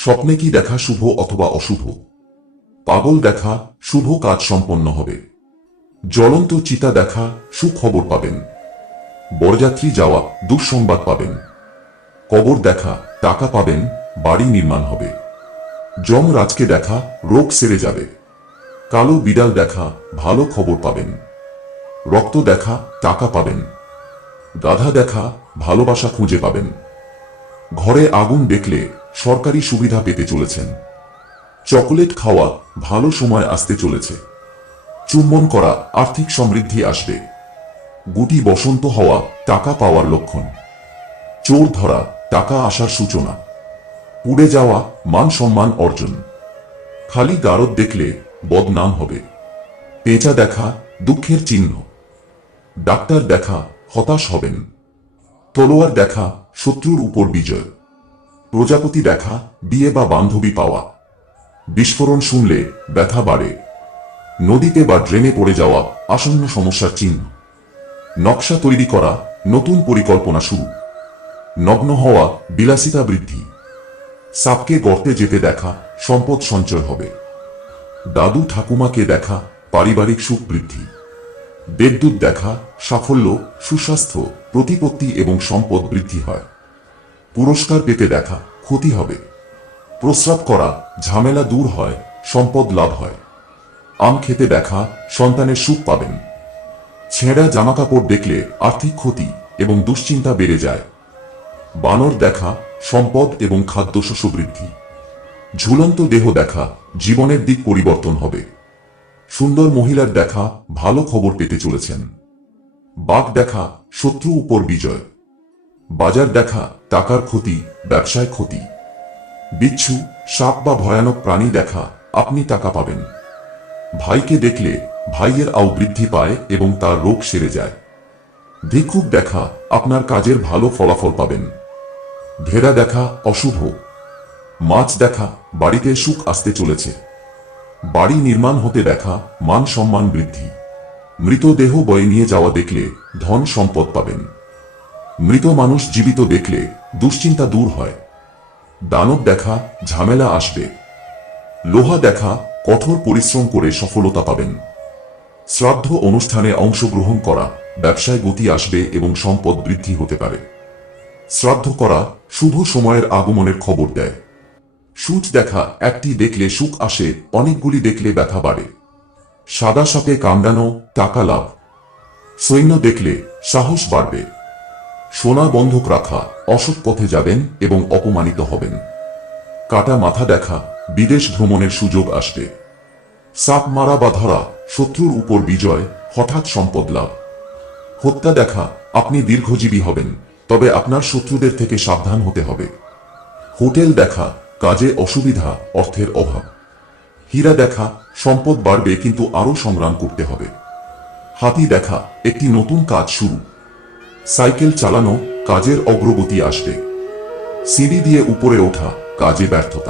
স্বপ্নে কি দেখা শুভ অথবা অশুভ? পাগল দেখা শুভ কাজ সম্পন্ন হবে। জ্বলন্ত চিতা দেখা সুখবর পাবেন। বরযাত্রী যাওয়া দুঃসংবাদ পাবেন। কবর দেখা টাকা পাবেন, বাড়ি নির্মাণ হবে। যমরাজকে দেখা রোগ সেরে যাবে। কালো বিড়াল দেখা ভালো খবর পাবেন। রক্ত দেখা টাকা পাবেন। গাধা দেখা ভালোবাসা খুঁজে পাবেন। ঘরে আগুন দেখলে সরকারি সুবিধা পেতে চলেছেন। চকোলেট খাওয়া ভালো সময় আসতে চলেছে। চুম্বন করা আর্থিক সমৃদ্ধি আসবে। গুটি বসন্ত হওয়া টাকা পাওয়ার লক্ষণ। চোর ধরা টাকা আসার সূচনা। পুড়ে যাওয়া মান সম্মান অর্জন। খালি গারদ দেখলে বদনাম হবে। পেঁচা দেখা দুঃখের চিহ্ন। ডাক্তার দেখা হতাশ হবেন। তলোয়ার দেখা শত্রুর উপর বিজয়। প্রজাপতি দেখা বিয়ে বা বান্ধবী পাওয়া। বিস্ফোরণ শুনলে ব্যথা বাড়ে। নদীতে বা ড্রেনে পড়ে যাওয়া আসন্ন সমস্যার চিহ্ন। নকশা তৈরি করা নতুন পরিকল্পনা শুরু। নগ্ন হওয়া বিলাসিতা বৃদ্ধি। সাপকে গর্তে যেতে দেখা সম্পদ সঞ্চয় হবে। দাদু ঠাকুমাকে দেখা পারিবারিক সুখ বৃদ্ধি। দেবদূত দেখা সাফল্য, সুস্বাস্থ্য, প্রতিপত্তি এবং সম্পদ বৃদ্ধি হয়। পুরস্কার পেতে দেখা ক্ষতি হবে। প্রস্রাব করা ঝামেলা দূর হয়, সম্পদ লাভ হয়। আম খেতে দেখা সন্তানের সুখ পাবেন। ছেঁড়া জামাকাপড় দেখলে আর্থিক ক্ষতি এবং দুশ্চিন্তা বেড়ে যায়। বানর দেখা সম্পদ এবং খাদ্যশস্য বৃদ্ধি। ঝুলন্ত দেহ দেখা জীবনের দিক পরিবর্তন হবে। সুন্দর মহিলার দেখা ভালো খবর পেতে চলেছেন। বাঘ দেখা শত্রু উপর বিজয়। বাজার দেখা টাকার ক্ষতি, ব্যবসায় ক্ষতি। বিচ্ছু সাপ বা ভয়ানক প্রাণী দেখা আপনি টাকা পাবেন। ভাইকে দেখলে ভাইয়ের আয় বৃদ্ধি পায় এবং তার রোগ সেরে যায়। ভিক্ষুক দেখা আপনার কাজের ভালো ফলাফল পাবেন। ভেড়া দেখা অশুভ। মাছ দেখা বাড়িতে সুখ আসতে চলেছে। বাড়ি নির্মাণ হতে দেখা মান সম্মান বৃদ্ধি। মৃতদেহ বয়ে নিয়ে যাওয়া দেখলে ধন সম্পদ পাবেন। মৃত মানুষ জীবিত দেখলে দুশ্চিন্তা দূর হয়। দানব দেখা ঝামেলা আসবে। লোহা দেখা কঠোর পরিশ্রম করে সফলতা পাবেন। শ্রাদ্ধ অনুষ্ঠানে অংশগ্রহণ করা ব্যবসায় গতি আসবে এবং সম্পদ বৃদ্ধি হতে পারে। শ্রাদ্ধ করা শুভ সময়ের আগমনের খবর দেয়। সূচ দেখা একটি দেখলে সুখ আসে, অনেকগুলি দেখলে ব্যথা বাড়ে। সাদা সাপে কামড়ানো টাকা লাভ। সৈন্য দেখলে সাহস বাড়বে। সোনা বন্ধক রাখা অসৎ পথে যাবেন এবং অপমানিত হবেন। কাটা মাথা দেখা বিদেশ ভ্রমণের সুযোগ আসবে। সাপ মারা বা ধরা শত্রুর উপর বিজয়, হঠাৎ সম্পদ লাভ। হত্যা দেখা আপনি দীর্ঘজীবী হবেন, তবে আপনার শত্রুদের থেকে সাবধান হতে হবে। হোটেল দেখা কাজে অসুবিধা, অর্থের অভাব। হীরা দেখা সম্পদ বাড়বে কিন্তু আরো সংগ্রাম করতে হবে। হাতি দেখা একটি নতুন কাজ শুরু। সাইকেল চালানো কাজের অগ্রগতি আসবে। সিঁড়ি দিয়ে উপরে ওঠা কাজে ব্যর্থতা।